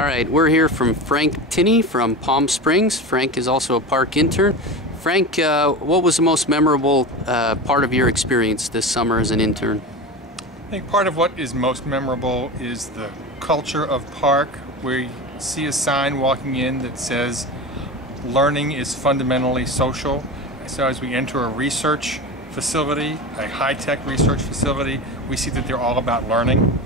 All right, we're here from Frank Tinney from Palm Springs. Frank is also a PARC intern. Frank, what was the most memorable part of your experience this summer as an intern? I think part of what is most memorable is the culture of PARC, where you see a sign walking in that says, "Learning is fundamentally social." So as we enter a research facility, a high-tech research facility, we see that they're all about learning,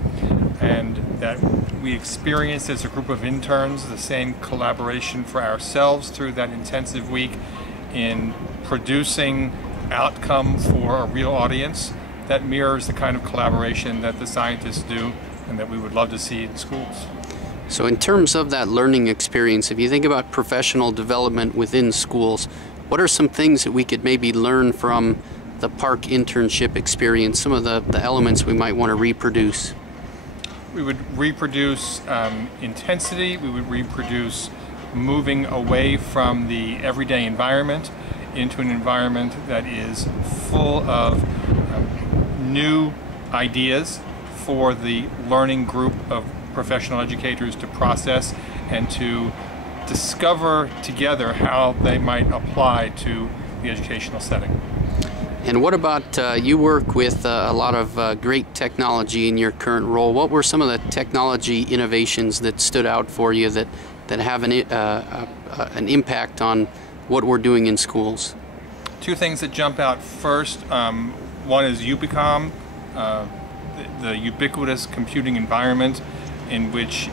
and that we experienced as a group of interns the same collaboration for ourselves through that intensive week in producing outcome for a real audience that mirrors the kind of collaboration that the scientists do and that we would love to see in schools. So in terms of that learning experience, if you think about professional development within schools, what are some things that we could maybe learn from the PARC internship experience, some of the elements we might want to reproduce? We would reproduce intensity, we would reproduce moving away from the everyday environment into an environment that is full of new ideas for the learning group of professional educators to process and to discover together how they might apply to the educational setting. And what about you work with a lot of great technology in your current role. What were some of the technology innovations that stood out for you that have an impact on what we're doing in schools? Two things that jump out first. One is Ubicom, the ubiquitous computing environment in which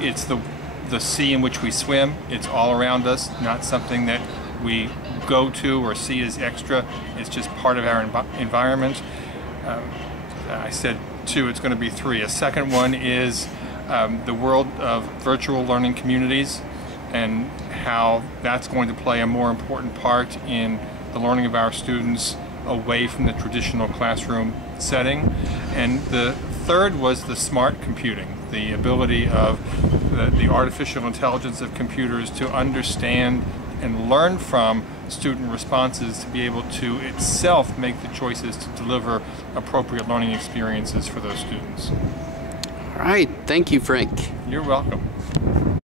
it's the sea in which we swim. It's all around us, not something that we go to or see as extra. It's just part of our environment. I said two, it's going to be three. A second one is the world of virtual learning communities and how that's going to play a more important part in the learning of our students away from the traditional classroom setting. And the third was the smart computing, the ability of the artificial intelligence of computers to understand and learn from student responses to be able to itself make the choices to deliver appropriate learning experiences for those students. All right, thank you, Frank. You're welcome.